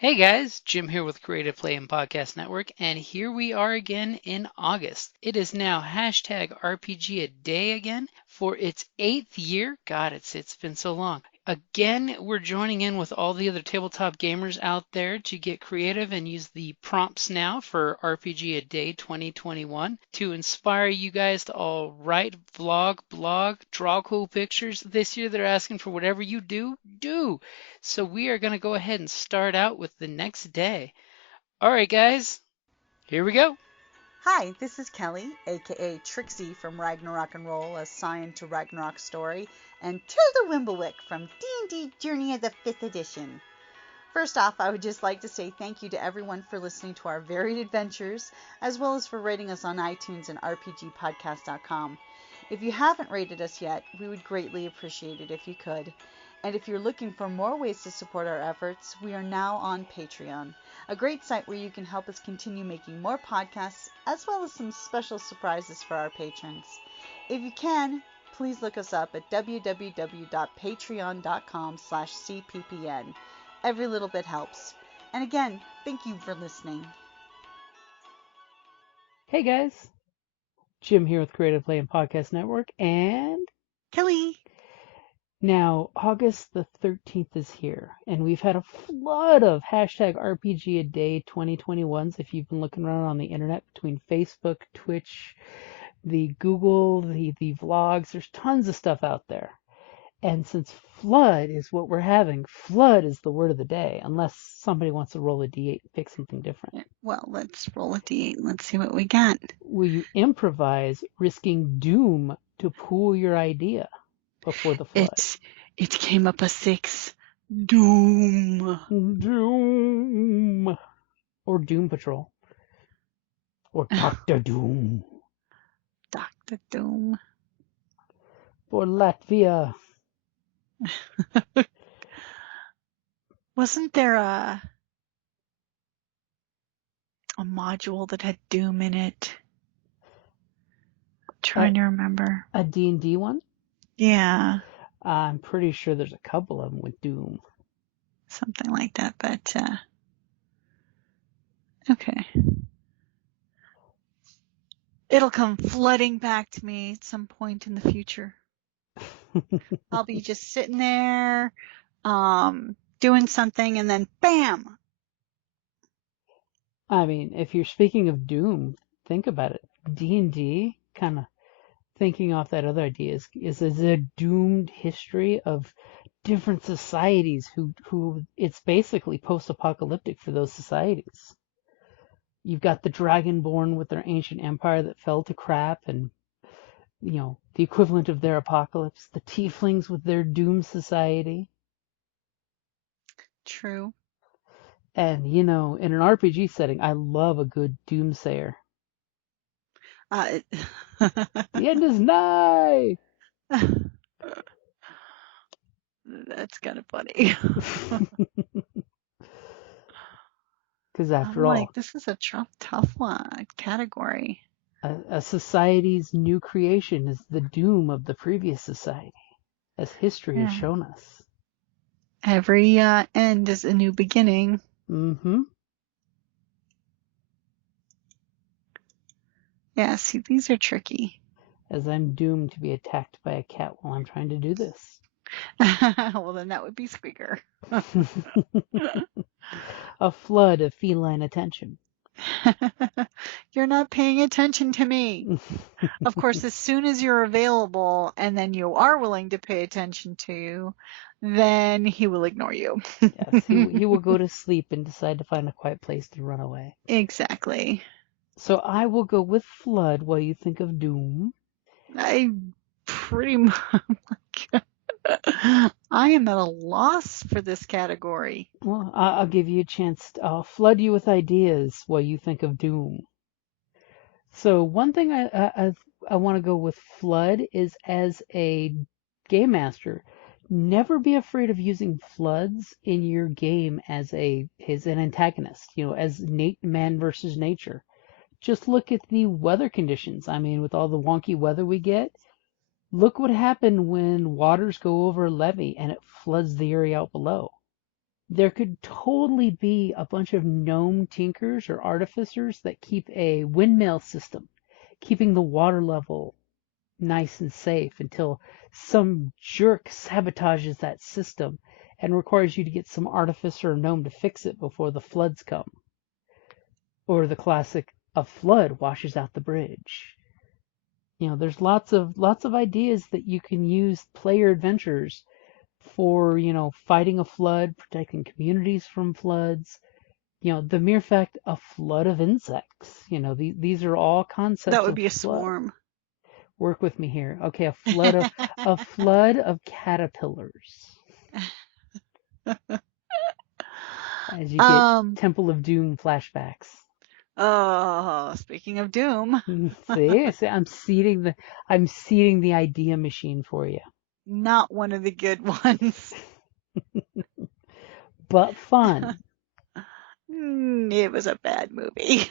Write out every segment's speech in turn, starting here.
Hey guys, Jim here with Creative Play and Podcast Network, and here we are again in August. It is now hashtag RPGaDay again for its 8th year. God, it's been so long. Again, we're joining in with all the other tabletop gamers out there to get creative and use the prompts now for RPGaDay 2021 to inspire you guys to all write, vlog, blog, draw cool pictures. This year they're asking for whatever you do. So we are going to go ahead and start out with the next day. All right, guys, here we go. Hi, this is Kelly, aka Trixie from Ragnarok and Roll, assigned to Ragnarok Story, and Tilda Wimblewick from D&D Journey of the 5th Edition. First off, I would just like to say thank you to everyone for listening to our varied adventures, as well as for rating us on iTunes and RPGpodcast.com. If you haven't rated us yet, we would greatly appreciate it if you could. And if you're looking for more ways to support our efforts, we are now on Patreon, a great site where you can help us continue making more podcasts, as well as some special surprises for our patrons. If you can, please look us up at www.patreon.com/cppn. Every little bit helps. And again, thank you for listening. Hey guys, Jim here with Creative Play and Podcast Network, and Kelly. now August the 13th is here, and we've had a flood of hashtag RPGaDay 2021s. If you've been looking around on the internet between Facebook, Twitch, the Google, the vlogs, there's tons of stuff out there. And since flood is what we're having, flood is the word of the day, unless somebody wants to roll a d8 and pick something different. Well, let's roll a d8 and let's see what we got. Will you improvise, risking doom to pool your idea before the flood? It came up a 6. Doom. Doom. Or Doom Patrol. Or Dr. Doom. Dr. Doom. For Latvia. Wasn't there a module that had Doom in it? I'm trying to remember. A D&D one? Yeah. I'm pretty sure there's a couple of them with Doom. Something like that, but okay. It'll come flooding back to me at some point in the future. I'll be just sitting there, doing something, and then BAM! I mean, if you're speaking of Doom, think about it. D&D, kind of thinking off that other idea, is a doomed history of different societies who it's basically post-apocalyptic for those societies. You've got the Dragonborn with their ancient empire that fell to crap and, you know, the equivalent of their apocalypse. The Tieflings with their Doom society. True. And, you know, in an RPG setting, I love a good Doomsayer. The end is nigh! That's kind of funny. Because after all, this is a tough one category. A society's new creation is the doom of the previous society, as history has shown us. Every end is a new beginning. Mm-hmm. Yeah, see, these are tricky. As I'm doomed to be attacked by a cat while I'm trying to do this. Well, then that would be Squeaker. A flood of feline attention. You're not paying attention to me. Of course, as soon as you're available and then you are willing to pay attention to you, then he will ignore you. Yes, he will go to sleep and decide to find a quiet place to run away. Exactly. So I will go with flood while you think of doom. I pretty much... I am at a loss for this category. Well, I'll give you a chance. I'll flood you with ideas while you think of doom. So one thing I want to go with flood is, as a game master, never be afraid of using floods in your game as an antagonist. You know, as man versus nature. Just look at the weather conditions. I mean, with all the wonky weather we get. Look what happened when waters go over a levee and it floods the area out below. There could totally be a bunch of gnome tinkers or artificers that keep a windmill system, keeping the water level nice and safe until some jerk sabotages that system and requires you to get some artificer or gnome to fix it before the floods come. Or the classic, a flood washes out the bridge. There's lots of ideas that you can use player adventures for, fighting a flood, protecting communities from floods. The mere fact a flood of insects. These are all That concepts would of be a flood. swarm. Work with me here. Okay, a flood of caterpillars. As you get Temple of Doom flashbacks. Oh, speaking of Doom. See, I'm seeding the idea machine for you. Not one of the good ones. But fun. It was a bad movie.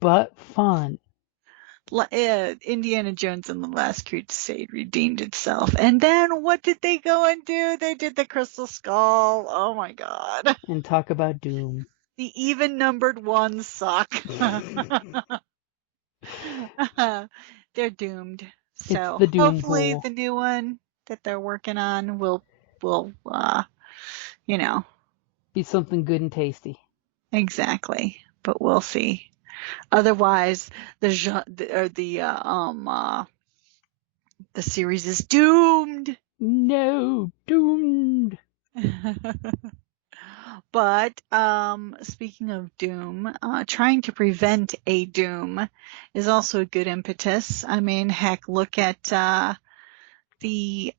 But fun. Indiana Jones and the Last Crusade redeemed itself. And then what did they go and do? They did the Crystal Skull. Oh my God. And talk about Doom. The even numbered ones suck. They're doomed. So it's the Doom hopefully pool. the new one that they're working on will Be something good and tasty. Exactly. But we'll see. Otherwise, the series is doomed. No, doomed. But speaking of doom, trying to prevent a doom is also a good impetus. I mean, heck, look at the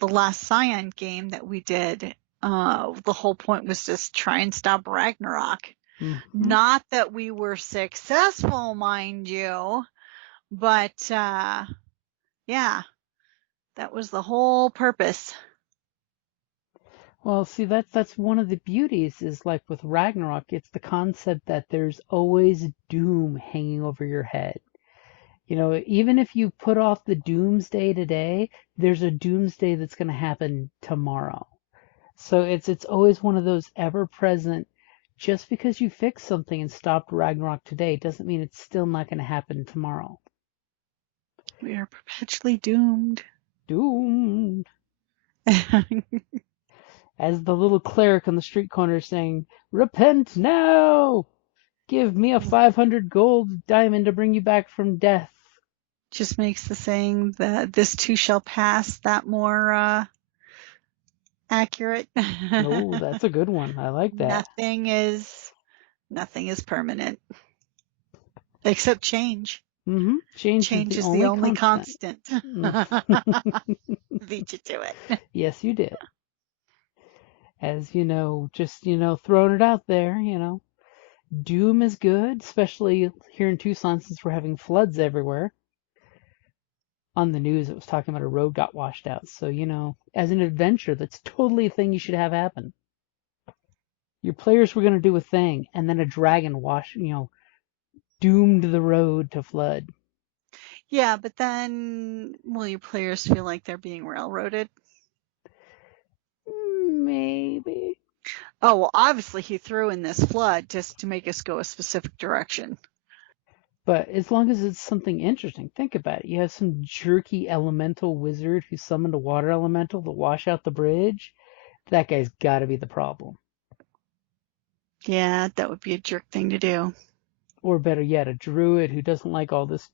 last Scion game that we did. The whole point was just try and stop Ragnarok. Mm-hmm. Not that we were successful, mind you, but yeah, that was the whole purpose. Well, see, that's one of the beauties is like with Ragnarok, it's the concept that there's always doom hanging over your head. Even if you put off the doomsday today, there's a doomsday that's going to happen tomorrow. So it's always one of those ever present. Just because you fixed something and stopped Ragnarok today doesn't mean it's still not going to happen tomorrow. We are perpetually doomed. Doomed. As the little cleric on the street corner saying, "Repent now! Give me a 500 gold diamond to bring you back from death." Just makes the saying that this too shall pass that more accurate. Oh, that's a good one. I like that. Nothing is permanent. Except change. Mm-hmm. Change is the only constant. Beat you to it. Yes, you did. As just throwing it out there, doom is good, especially here in Tucson since we're having floods everywhere. On the news, it was talking about a road got washed out. So, as an adventure, that's totally a thing you should have happen. Your players were going to do a thing, and then a dragon doomed the road to flood. Yeah, but then will your players feel like they're being railroaded? Maybe. Oh, well, obviously he threw in this flood just to make us go a specific direction. But as long as it's something interesting, think about it. You have some jerky elemental wizard who summoned a water elemental to wash out the bridge. That guy's got to be the problem. Yeah, that would be a jerk thing to do. Or better yet, a druid who doesn't like all this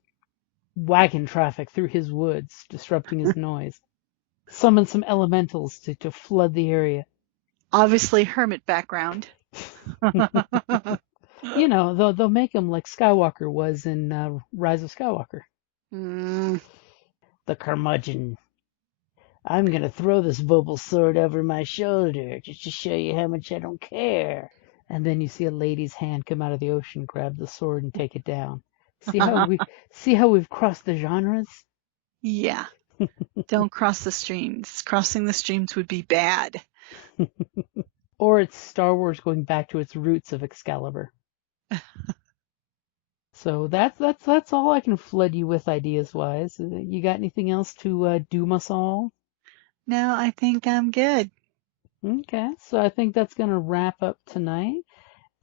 wagon traffic through his woods, disrupting his noise. Summon some elementals to flood the area. Obviously, hermit background. They'll make him like Skywalker was in Rise of Skywalker. The curmudgeon. I'm going to throw this Vobel sword over my shoulder just to show you how much I don't care. And then you see a lady's hand come out of the ocean, grab the sword, and take it down. See how we've crossed the genres? Yeah. Don't cross the streams. Crossing the streams would be bad. Or it's Star Wars going back to its roots of Excalibur. So that's all I can flood you with ideas-wise. You got anything else to doom us all? No, I think I'm good. Okay, so I think that's going to wrap up tonight.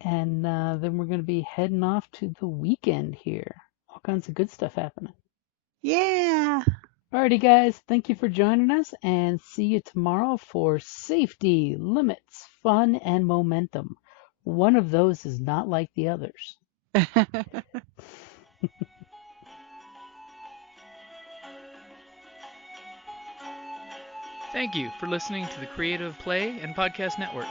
And then we're going to be heading off to the weekend here. All kinds of good stuff happening. Yeah. Alrighty, guys. Thank you for joining us, and see you tomorrow for Safety, Limits, Fun, and Momentum. One of those is not like the others. Thank you for listening to the Creative Play and Podcast Network.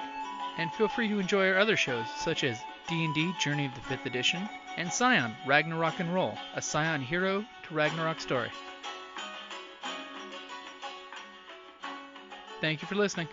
And feel free to enjoy our other shows, such as D&D Journey of the 5th Edition and Scion Ragnarok and Roll, a Scion hero to Ragnarok story. Thank you for listening.